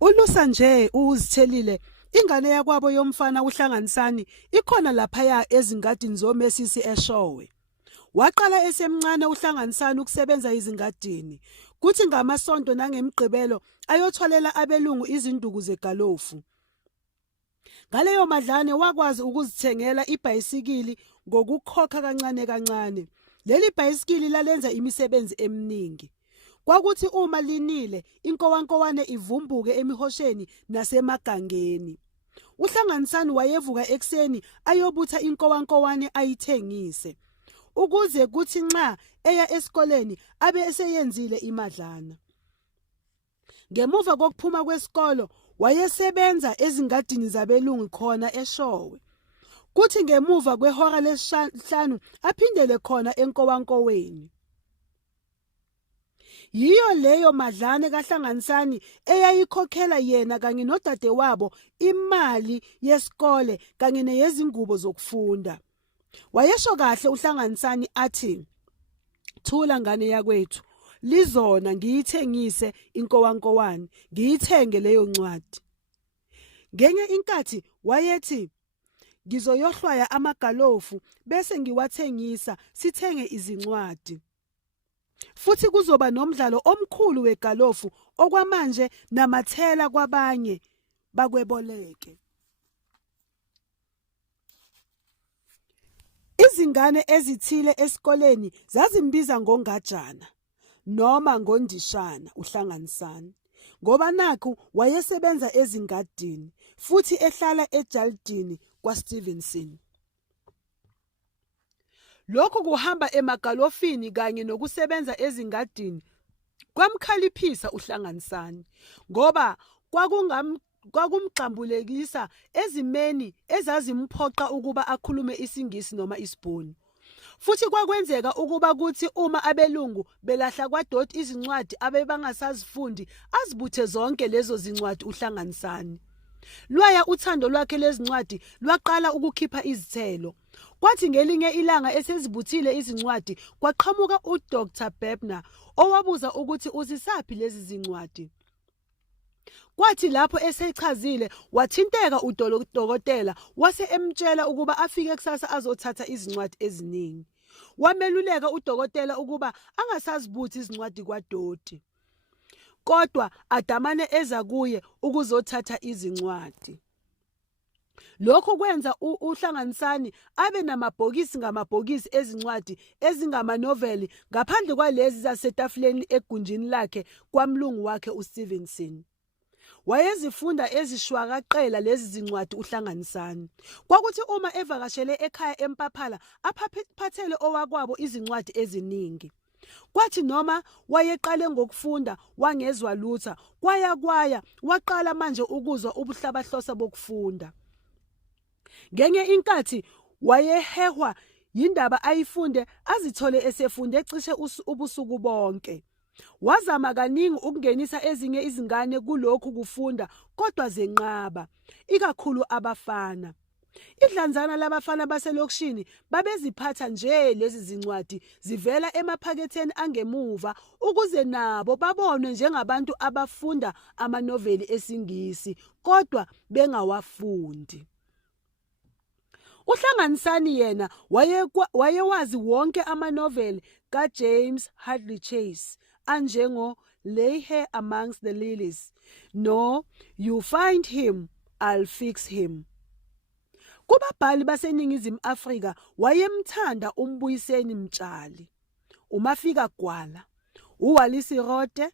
Ulusa nje uzithelile ingane yakwabo yomfana uHlanganisani ikhona laphaya ezingadini zoMesisi eShowe. Waqala esemncane uHlanganisani ukusebenza izingadini kuthi ngamasonto nangemigqibelo ayotholela abelungu izinduku zegalofu. Ngaleyo madlane wakwazi ukuzithengela ibhayisikili ngokukhokha kancane kancane. Leli bhayisikili lalenza imisebenzi eminingi. Kwakuthi uma linile inkowankowane ivumbuke emihosheni nasemagangeni. uHlanganisani wayevuka ekseni ayobutha inkowankowane ayithengise ukuze kuthi nxa eya esikoleni abe eseyenzile imadlana. Ngemuva kokuphuma kwesikolo wayesebenza ezingadini zabelungu khona eShowe. Kuthi ngemuva kwehora lesihlanu aphindele khona enkowankoweni. Yiyo leyo madlane kaHlanganisani eyayikhokhela yena kanye nodadewabo imali yesikole kanye neyezingubo zokufunda. Wayesho kahle uHlanganisani athi, "Thula ngane yakwethu, lizona ngiyithengise inkowankowane, ngiyithenge leyo ncwadi." Ngenye inkathi wayethi, "Ngizoyohlwaya amagalofu bese ngiwathengisa sithenge izincwadi. Futhi kuzoba nomdlalo omkhulu wegalofu okwamanje namathela kwabanye bakweboleke." Izingane ezithile esikoleni zazimbiza ngongajana noma ngondishana uHlanganisani ngoba nakhu wayesebenza ezingadini futhi ehlala eJaldini kwaStevenson. Lokhu kuhamba emagalofini kanye nokusebenza ezingadini kwamkhaliphisa uHlanganisani ngoba kwakumgxambulekisa ezimeni ezazimphoqa ukuba akhulume isiNgisi noma isiBhunu. Futhi kwakwenzeka ukuba kuthi uma abelungu belahla kwadoti izincwadi abebangasazifundi azibuthe zonke lezo zincwadi uHlanganisani. Lwaya uthando lwakhe lezincwadi lwaqala ukukhipha izithelo. Kwathi ngelinye ilanga esezibuthile izincwadi kwaqhamuka uDr Bebner owabuza ukuthi uzisaphi lezi zincwadi. Kwathi lapho esechazile wathinteka udokotela wase emtshela ukuba afike kusasa azothatha izincwadi eziningi. Wameluleka udokotela ukuba angasazibuthi izincwadi kwadoti, kodwa adamane eza kuye ukuzothatha izincwadi. Lokho kwenza uHlanganisani abe namabhokisi ngamabhokisi ezincwadi ezingamanoveli ngaphandle kwalezi zasetafuleni egunjini lakhe kwamlungu wakhe uStevenson. Wayezifunda ezishwakaqela lezi zincwadi uHlanganisani. Kwakuthi uma evakashele ekhaya eMpaphala aphathele owakwabo izincwadi eziningi. Kwathi noma wayeqale ngokufunda wangezwa lutho kwaya waqala manje ukuzwa ubuhlabahlosa bokufunda. Ngenye inkathi wayehehwa yindaba ayifunde azithole esefunde cishe ubusuku bonke. Wazama kaningi ukungenisa ezinye izingane kulokhu kufunda kodwa zenqaba, ikakhulu abafana. Idlanzana labafana baselokishini babeziphatha nje lezi zincwadi zivela emaphaketheni angemuva ukuze nabo babonwe njengabantu abafunda amanoveli esiNgisi kodwa bengawafundi. uHlanganisani yena wayewazi wonke amanoveli kaJames Hadley Chase anjengo Lay Here Amongst the Lilies no You Find Him, I'll Fix Him. Kubabhali baseNingizimu Afrika wayemthanda uMbuyiseni Mtshali, uMafika Gwala, uWalisi Rhode,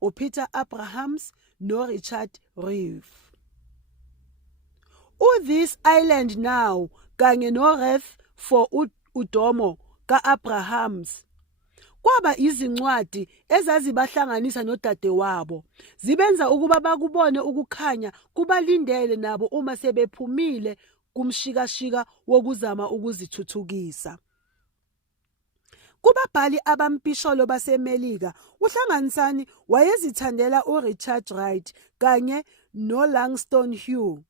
uPeter Abrahams noRichard Reeve. uThis Island Now kanye noWreath for Udomo ka-Abrahams kwaba izincwadi ezazibahlanganisa nodadewabo, zibenza ukuba bakubone ukukhanya kubalindele nabo uma sebephumile kumshikashika wokuzama ukuzithuthukisa. Kubabhali abampisholo baseMelika, uHlanganisani wayezithandela uRichard Wright kanye noLangston Hughes.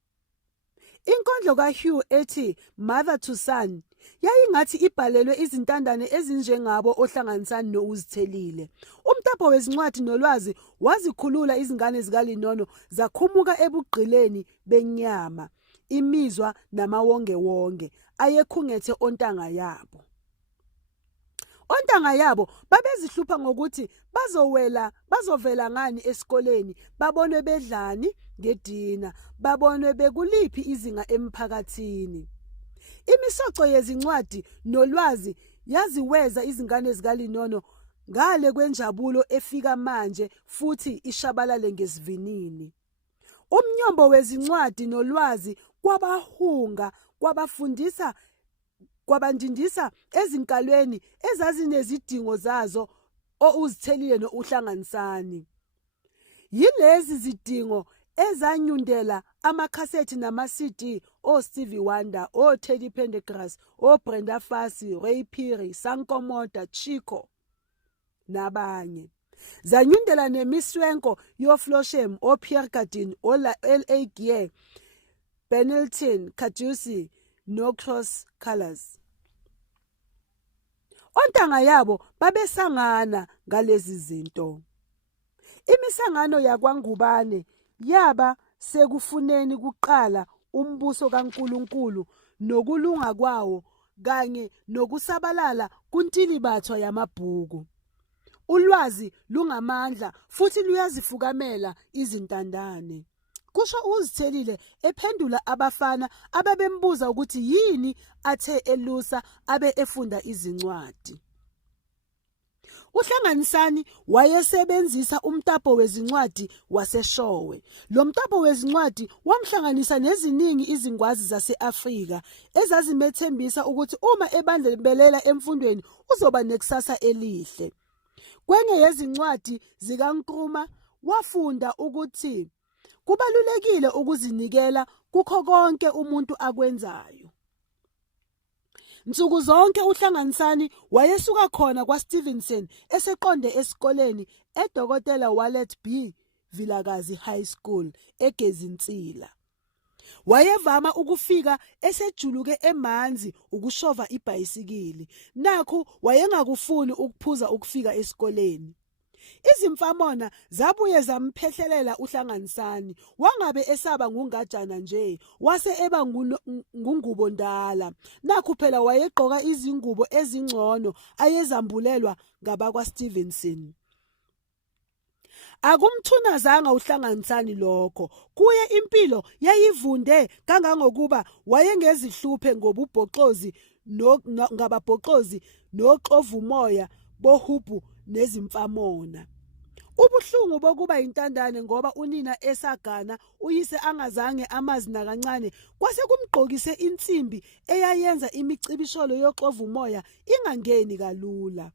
Inkondlo kaHugh ethi Mother to Son yayingathi ibhalelwe izintandane ezinjengabo oHlanganisani noUzithelile. Umtapo wezincwadi nolwazi wazikhulula izingane zikaLinono zakhumuka ebugqileni benyama, imizwa namawongewonge ayekhungethe ontanga yabo. Ontanga yabo babezihlupha ngokuthi bazovela ngani esikoleni, babonwe bedlani ngedina, babonwe bekuliphi izinga emphakathini. Imisoco yezincwadi nolwazi yaziweza izingane zikaLinono ngale kwenjabulo efika manje futhi ishabalale ngesivinini. Umnyombo wezincwadi nolwazi kwabahunga, kwabandindisa ezinkalweni ezazinezidingo zazo oUzithelile noUhlanganisani. Yilezi zidingo ezanyundela amakhasethi nama-CD oStevie Wonder, oTeddy Pendergrass, oBrenda Fassie, Ray Phiri, Sanko Moda, Chico nabanye. Zanyundela nemiswenko yoFloshem, oPierre Cardin, oLA Gear, Benelton, Caducey noCross Colors. Ontanga yabo babesangana ngalezi zinto. Imisangano yakwaNgubane yaba sekufuneni kuqala umbuso kaNkulunkulu nokulunga kwawo kanye nokusabalala kuntilibathwa yamabhuku. Ulwazi lungamandla futhi luyazifukamela izintandane. Kusho uZithelile ephendula abafana ababembuza ukuthi yini athe elusa abe efunda izincwadi. uHlanganisani wayesebenzisa umtapo wezincwadi waseShowe. Lo mtapo wezincwadi wamhlanganisa neziningi izingwazi zase-Afrika ezazimethembisa ukuthi uma ebambelela emfundweni uzoba nekusasa elihle. Kwenye yezincwadi zikaNkrumah wafunda ukuthi kubalulekile ukuzinikela kukho konke umuntu akwenzayo. Nsuku zonke uHlanganisani wayesuka khona kwaStevenson eseqonde esikoleni eDokotela Wallet B. Vilakazi High School eGezintsila. Wayevama ukufika esejuluke emanzi ukushova ibhayisikili. Nakho wayengakufuni ukuphuza ukufika esikoleni. Izimfamona zabuye zamphehlelela uHlanganisani, wangabe esaba ngungajana nje, wase eba nguNgubo Ndala. Nakho phela wayegqoka izingubo ezingcono ayezambulelwa ngabakwaStevenson. Akumthunazanga uHlanganisani lokho. Kuye impilo yayivunde kangangokuba wayengezihluphe ngobubhoxozi ngababhoxozi noxovumoya bohubhu nezimfamona. Ubuhlungu bokuba intandane ngoba unina esagana uyise angazange amazi nakancane kwase kumgqokise insimbi eyayenza imicibisholo yoxovumoya ingangeni kalula.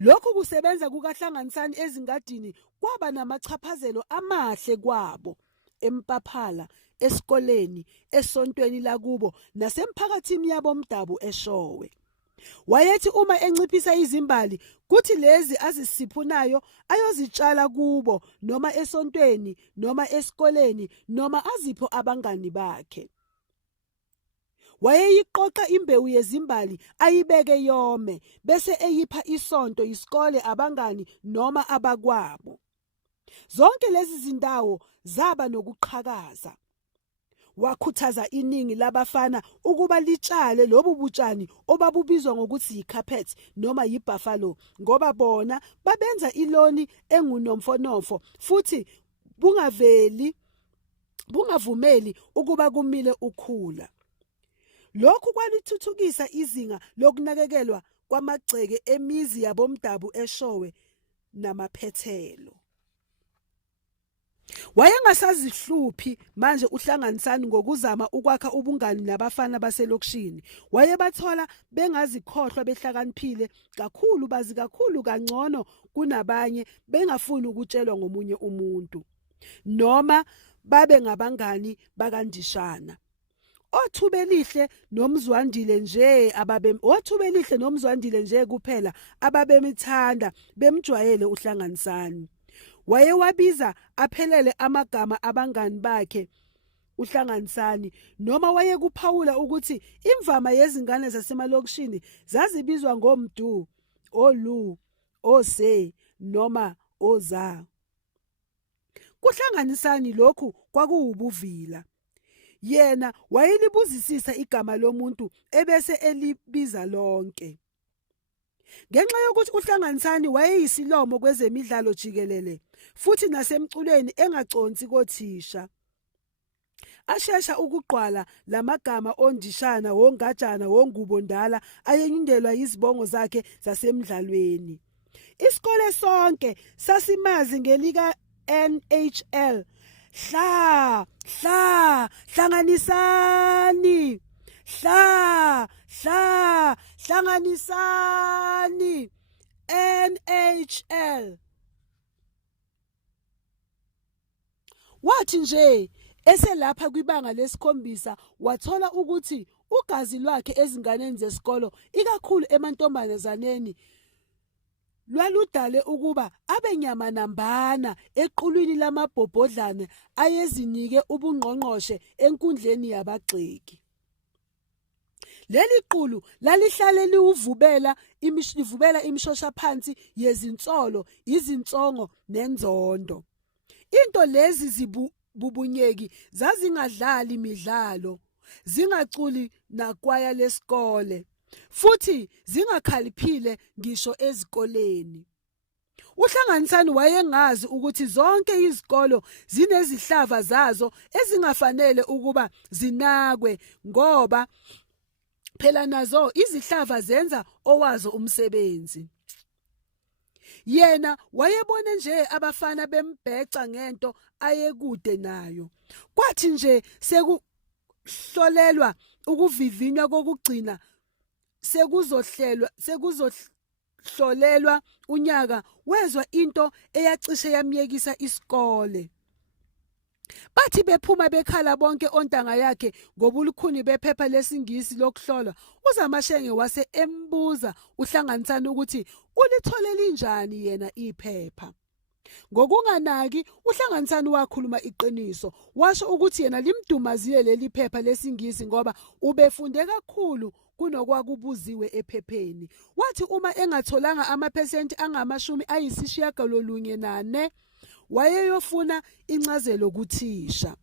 Lokhu kusebenza kukaHlanganisani ezingadini kwaba namachaphazelo amahle kwabo eMpaphala, esikoleni, esontweni lakubo nasemphakathini yabomdabu eShowe. Wayethi uma enciphisa izimbali kuthi lezi azisiphunayo ayozitshala kubo noma esontweni noma esikoleni noma azipho abangani bakhe. Wayeyiqoqa imbewu yezimbali ayibeke yome bese eyipha isonto, isikole, abangani noma abakwabo. Zonke lezi zindawo zaba nokuqhakaza. Wakhuthaza iningi labafana ukuba litshale lobu butshani obabubizwa ngokuthi yicarpet noma yibuffalo ngoba bona babenza iloni engunomfonofo futhi bungavumeli ukuba kumile ukhula. Lokhu kwalithuthukisa izinga lokunakekelwa kwamagceke emizi yabomdabu eShowe namaphethelo. Wayengasazihluphi manje uHlanganisani ngokuzama ukwakha ubungani nabafana baselokishini. Wayebathola bengazikhohlwa behlakaniphile kakhulu, bazi kakhulu kangcono kunabanye, bengafuni ukutshelwa ngomunye umuntu noma babe ngabangani bakandishana. Othubelihle nomzwandile nje kuphela ababemithanda bemjwayele uHlanganisani. Wayewabiza aphelele amagama abangani bakhe uHlanganisani noma wayekuphawula ukuthi imvama yezingane zasemalokishini zazibizwa ngomdu, olu, ose noma oza. KuHlanganisani lokhu kwakuwubuvila. Yena wayelibuzisisa igama lomuntu ebese elibiza lonke. Ngenxa yokuthi uHlanganisani wayeyisilomo kwezemidlalo jikelele futhi nasemculweni engaconsi kothisha, ashesha ukugqwala lamagama ondishana, wongajana, wongubondala ayenyundelwa izibongo zakhe zasemidlalweni. Isikole sonke sasimazi ngelika NHL. Hlanganisani, hlanganisani, NHL. Wathi nje eselapha kwibanga lesikhombisa wathola ukuthi ugazi lwakhe ezinganeni zesikolo, ikakhulu emantombazaneni, lwaludale ukuba abenyama nambana equlwini lamabhobhodlane ayezinike ubungqongqoshe enkundleni yabagxeki. Leli qulu lalihlale livubela imishosha phansi yezinsolo, izinsongo nenzondo. Into lezi zibubunyeki zazingadlali imidlalo, zingaculi nakwaya lesikole, futhi zingakhaliphile ngisho ezikoleni. uHlanganisani wayengazi ukuthi zonke izikolo zinezihlava zazo ezingafanele ukuba zinakwe, ngoba phela nazo izihlava zenza owazo umsebenzi. Yena wayebone nje abafana bembheca ngento ayekude nayo. Kwathi nje sekuhlolelwa ukuvivinywa kokugcina sekuzohlolelwa unyaka, wezwa into eyacishe yamyekisa isikole. Bathi bephuma bekhala bonke ontanga yakhe ngobulukhuni bephepha lesingisi lokuhlola, uZamashenge wase embuza uHlanganisani ukuthi ulithole linjani yena iphepha. Ngokunganaki uHlanganisani wakhuluma iqiniso, washo ukuthi yena limdumazile leli phepha lesingisi ngoba ubefunde kakhulu kunokwakubuziwe ephepheni. Wathi uma engatholanga amaphesenti angama-94 wayeyofuna incazelo kuthisha.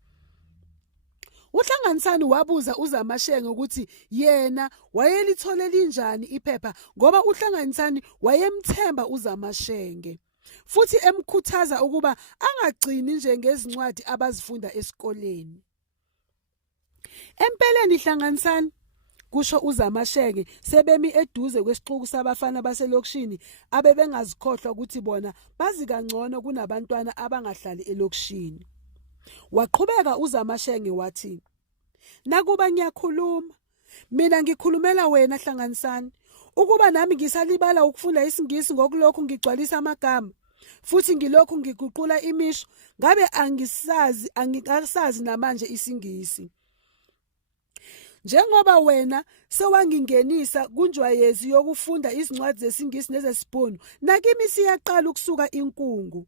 uHlanganisani wabuza uZamashenge ukuthi yena wayelithole linjani iphepha ngoba uHlanganisani wayemthemba uZamashenge, futhi emkhuthaza ukuba angagcini njengezincwadi abazifunda esikoleni. Empeleni Hlanganisani, kusho uZamashenge, sebemi eduze kwesixuku sabafana baselokishini abebengazikhohlwa ukuthi bona bazi kangcono kunabantwana abangahlali elokishini. Waqhubeka uZamashenge wathi, nakuba ngiyakhuluma, mina ngikhulumela wena Hlanganisani, ukuba nami ngisalibala ukufunda isingisi ngokulokhu ngigcwalisa amagama, futhi ngilokhu ngiguqula imisho, ngabe angikasazi namanje isingisi. Njengoba wena sewangingenisa kunjwayezi yokufunda izincwadi zesingisi nezesibhunu, nakimi siyaqala ukusuka inkungu.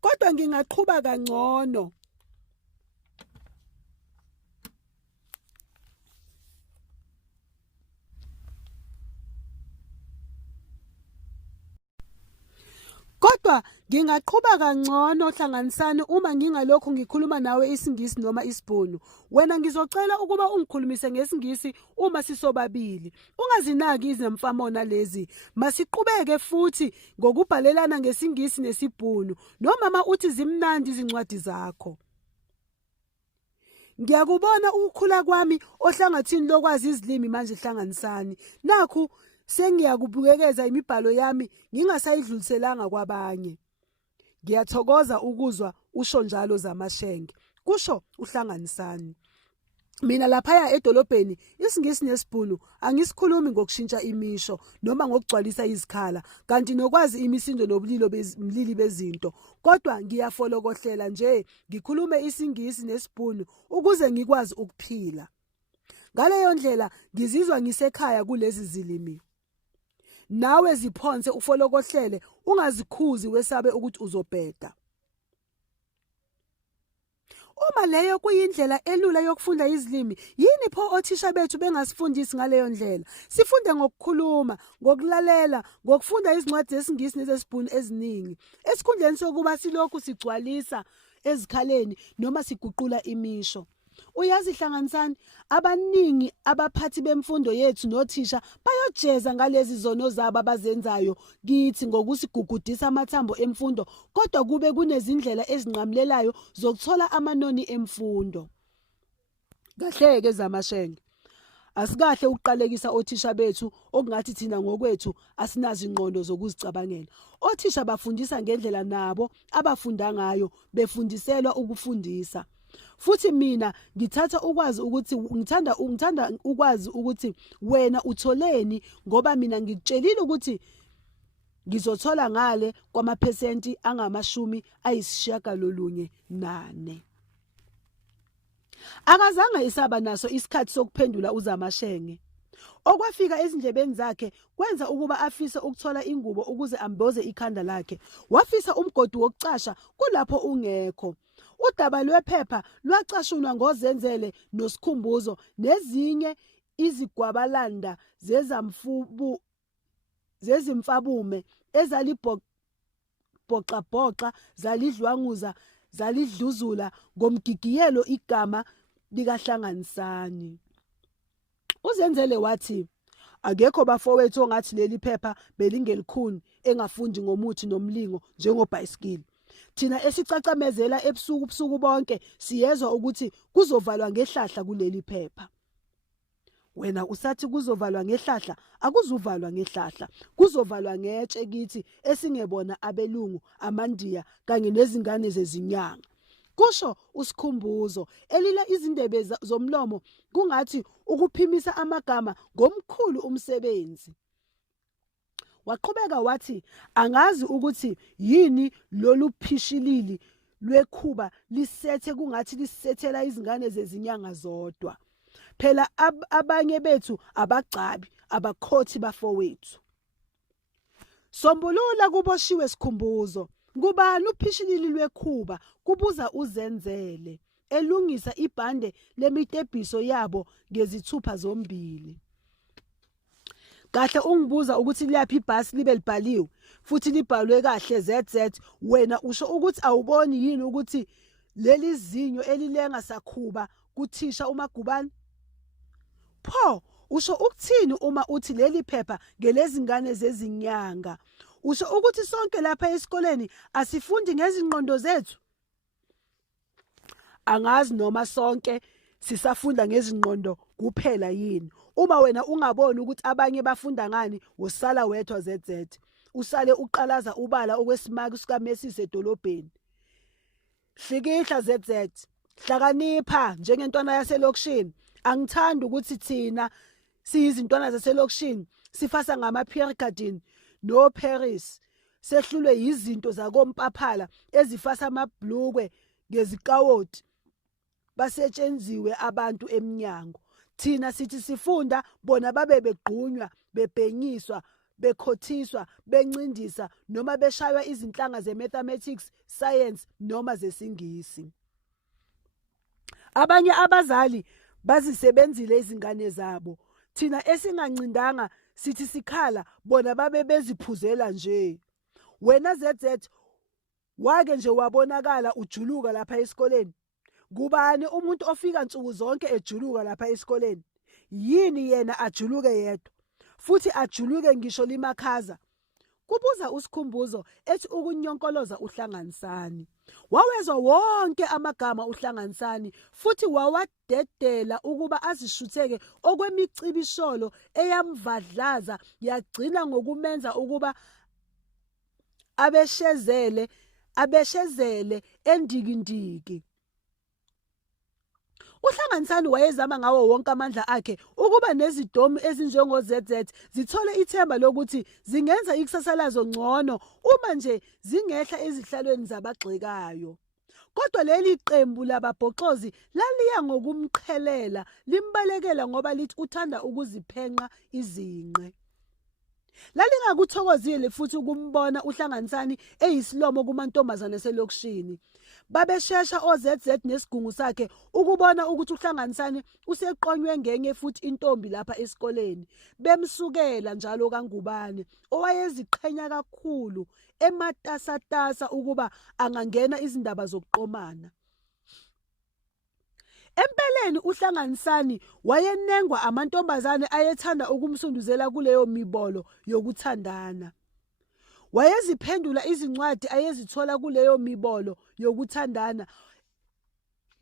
Kodwa ngingaqhubeka kangcono. Kodwa ngingaqhubeka kangcono Hlanganisani uma ngingalokhu ngikhuluma nawe isingisi noma isibhunu. Wena ngizocela ukuba ungikhulumise ngesingisi uma sisobabili. Ungazinaki izimfamona lezi. Masiqhubeke futhi ngokubhalelana ngesingisi nesibhunu, noma uthi zimnandi izincwadi zakho. Ngiyakubona ukukhula kwami ohlangathini lokwazi izilimi manje Hlanganisani. Nakhu sengiyakubukekeza imibhalo yami ngingasayidluliselanga kwabanye. Ngiyathokoza ukuzwa usho njalo Zamashenge, kusho uHlanganisani. Mina laphaya edolobheni isingisi nesibhunu angisikhulumi ngokushintsha imisho noma ngokugcwalisa izikhala, kanti nokwazi imisindo nobulili bezinto, kodwa ngiyafolokohlela nje ngikhulume isingisi nesibhunu ukuze ngikwazi ukuphila. Ngaleyo ndlela ngizizwa ngisekhaya kulezi zilimi. Nawe ziphonse ufolokohlele, ungazikhuzi wesabe ukuthi uzobheda. Uma leyo kuyindlela elula yokufunda izilimi, yini pho othisha bethu bengasifundisi ngaleyo ndlela? Sifunde ngokukhuluma, ngokulalela, ngokufunda izincwadi zesiNgisi nezesiBhunu eziningi. Esikhundleni sokuba silokhu sigcwalisa ezikhaleni noma siguqula imisho. Uyazi hlanganisani, abaningi abaphathi bemfundo yethu nothisha bayojeza ngalezi zono zabo abazenzayo kithi ngokusigugudisa amathambo emfundo, kodwa kube kunezindlela ezinqamlelayo zokuthola amanoni emfundo. Kahleke zamashenge. Asikahle ukuqalekisa othisha bethu okungathi thina ngokwethu asinazi ingqondo zokuzicabangela. Othisha bafundisa ngendlela nabo abafunda ngayo, befundiselwa ukufundisa. Futhi mina ngithanda ukwazi ukuthi wena utholeni, ngoba mina ngikutshelile ukuthi ngizothola ngale kwamaphesenti angama-94. Akazange isaba naso isikhathi sokuphendula uZamashenge. Okwafika ezindlebeni zakhe kwenza ukuba afise ukuthola ingubo ukuze amboze ikhanda lakhe. Wafisa umgodi wokucasha kulapho ungekho. Udaba lwephepha lwacashunwa ngoZenzele noSikhumbuzo nezinye izigwabalanda zezimfabume ezalibhoxa zalidlwanguza zalidluzula ngomgigiyelo igama likaHlanganisani. UZenzele wathi, akekho bafowethu ongathi leli phepha belingelikhuni engafundi ngomuthi nomlingo njengobhayisikili. Thina esicacamezela ebusuku bonke siyezwa ukuthi kuzovalwa ngehlahla kuleli phepha. Wena usathi kuzovalwa ngehlahla, akuzuvalwa ngehlahla, kuzovalwa ngetshe kithi esingebona abelungu, amandiya kanye nezingane zezinyanga. Kusho uSikhumbuzo, elila izindebe zomlomo kungathi ukuphimisa amagama ngomkhulu umsebenzi. Waqhubeka wathi, angazi ukuthi yini lolu phishilili lwekhuba lisethe kungathi lisethela izingane zezinyanga zodwa. Phela abanye bethu abagcabi, abakhothi bafowethu. Sombulula kuboshiwe Sikhumbuzo. Ngubani uphishilili lwekhuba? Kubuza uZenzele, elungisa ibhande lemitebhiso yabo ngezithupha zombili. Kahle ungibuza ukuthi liyaphi ibhasi libe libhaliwe futhi libhalwe kahle ZZ. Wena usho ukuthi awuboni yini ukuthi leli zinyo elilenga sakhuba kuthisha uMagubane? Pho usho ukuthini uma uthi leli phepha ngelezingane zezinyanga? Usho ukuthi sonke lapha esikoleni asifundi ngezingqondo zethu? Angazi noma sonke sisafunda ngezingqondo kuphela yini. Uma wena ungaboni ukuthi abanye bafunda ngani, usala wedwa ZZ. Usale uqalaza ubala okwesimaki sikaMesisi edolobheni. Hlikihla ZZ. Hlakanipha njengentwana yaselokishini. Angithandi ukuthi thina siyizintwana zaselokishini sifasa ngama-Pierre Cardin no Paris, sehlulwe yizinto zakompaphala ezifasa amabhlukwe ngezikawoti basetshenziwe abantu eminyango. Thina sithi sifunda, bona babe begqunywa, bebhenyiswa, bekhothiswa, bencindisa noma beshaywa izinhlanga ze-mathematics, science noma zesiNgisi. Abanye abazali bazisebenzile izingane zabo. Thina esingancindanga sithi sikhala, bona babe beziphuzela nje. Wena ZZ, wake nje wabonakala ujuluka lapha esikoleni? Kubani umuntu ofika nsuku zonke ejuluka lapha esikoleni? Yini yena ajuluke yedwa, futhi ajuluke ngisho limakhaza? Kubuza uSikhumbuzo ethi ukunyonkoloza uHlanganisani. Wawezwa wonke amagama uHlanganisani futhi wawadedela ukuba azishutheke okwemicibisholo eyamvadlaza yagcina ngokumenza ukuba abeshezele endikindiki. uHlanganisani wayezama ngawo wonke amandla akhe ukuba nezidomi ezinjengo ZZ zithole ithemba lokuthi zingenza ikusasa lazo ngcono uma nje zingehla ezihlalweni zabagxekayo. Kodwa leli qembu lababhoxozi laliya ngokumqhelela, limbalekela ngoba lithi uthanda ukuziphenqa izinqe. Lalingakuthokozile futhi ukumbona uHlanganisani eyisilomo kumantombazane selokishini. Babeshesha oZZ nesigungu sakhe ukubona ukuthi uHlanganisani useqonywe ngenye futhi intombi lapha esikoleni. Bemsukela njalo kaNgubane owayeziqhenya kakhulu ematasatasa ukuba angangena izindaba zokuqomana. Empeleni uHlanganisani wayenengwa amantombazane ayethanda ukumsunduzela kuleyo mibolo yokuthandana. Wayeziphendula izincwadi ayezithola kuleyo mibolo yokuthandana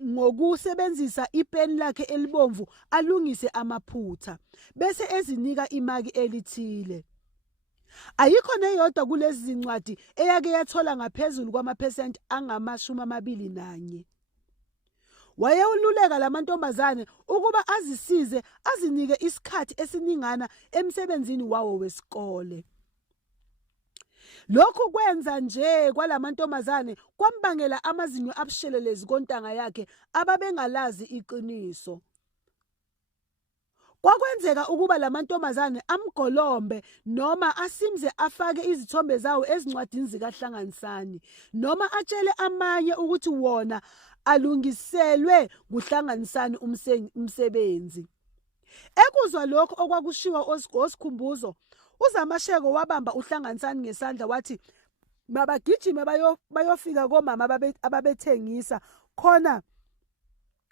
ngokusebenzisa ipeni lakhe elibomvu alungise amaphutha bese ezinika imaki elithile. Ayikho neyodwa kulezi zincwadi eyake yathola ngaphezulu kwamaphesenti angama-21. Wayewululeka lamantombazane ukuba azisize azinike isikhathi esiningana emsebenzini wawo wesikole. Lokhu kwenza nje kwalamantombazane kwambangela amazinyo abushelelezi kontanga yakhe ababengalazi iqiniso. Kwakwenzeka ukuba lamantombazane amgolombe noma asimze afake izithombe zawo ezincwadini zikaHlanganisani noma atshele amanye ukuthi wona alungiselwe kuHlanganisani umsebenzi. Ekuzwa lokho okwakushiwa osikhumbuzo, uZamasheko wabamba uHlanganisani ngesandla wathi mabagijime bayofika komama ababethengisa khona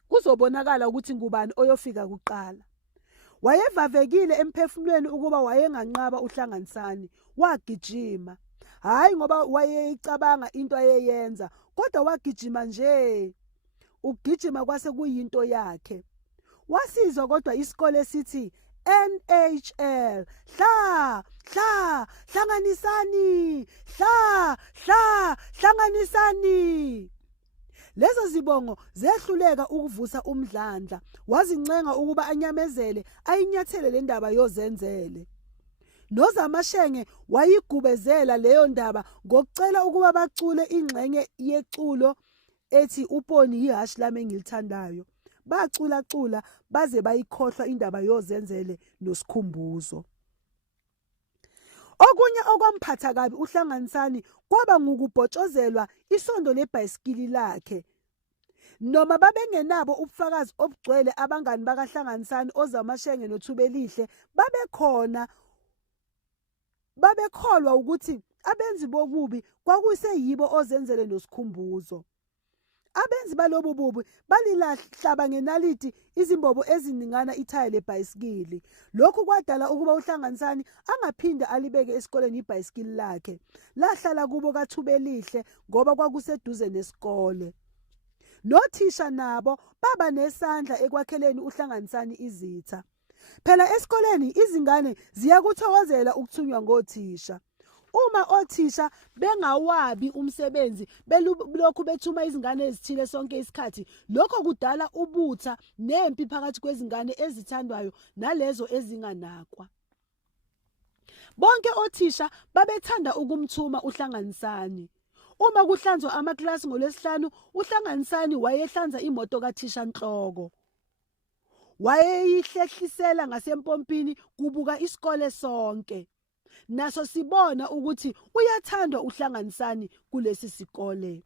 kuzobonakala ukuthi ngubani oyofika kuqala. Wayevavekile emphefumulweni ukuba wayenganqaba uHlanganisani, wagijima. Hayi ngoba wayeyicabanga into ayeyenza, kodwa wagijima nje. Ukugijima kwase kuyinto yakhe. Wasizwa kodwa isikole sithi NHL, Hlanganisani, Hlanganisani. Lezo zibongo zehluleka ukuvusa umdlandla, wazincenga ukuba anyamezele ayinyathele le ndaba yozenzele. NoZamashenge wayigubezela leyo ndaba ngokucela ukuba bacule ingxenye yeculo ethi uponi yihashi lami engilithandayo. Bacula baze bayikhohlwa indaba yozenzele nosikhumbuzo. Okunye okwamphatha kabi uHlanganisani kwaba ngukubhotshozelwa isondo lebhayisikili lakhe. Noma babengenabo ubufakazi obugcwele abangani bakaHlanganisani oZamashenge noThubelihle babekholwa ukuthi abenzi bobubi kwakuseyibo ozenzele nosikhumbuzo. Abenzi balobu bubi balilahlaba ngenaliti izimbobo eziningana ithaya lebhayisikili. Lokhu kwadala ukuba uHlanganisani angaphinde alibeke esikoleni ibhayisikili lakhe. Lahlala kubo kaThubelihle ngoba kwakuseduze nesikole. Nothisha nabo baba nesandla ekwakheleni uHlanganisani izitha. Phela esikoleni izingane ziyakuthokozela ukuthunywa ngothisha. Uma othisha bengawabi umsebenzi belokhu bethuma izingane ezithile sonke isikhathi, lokho kudala ubutha nempi phakathi kwezingane ezithandwayo nalezo ezinganakwa. Bonke othisha babethanda ukumthuma uHlanganisani. Uma kuhlanzwa amaklasi ngoLwesihlanu, uHlanganisani wayehlanza imoto kathisha Nhloko. Wayeyihlehlisela ngasempompini kubuka isikole sonke. Naso sibona ukuthi uyathandwa uHlanganisani kulesi sikole.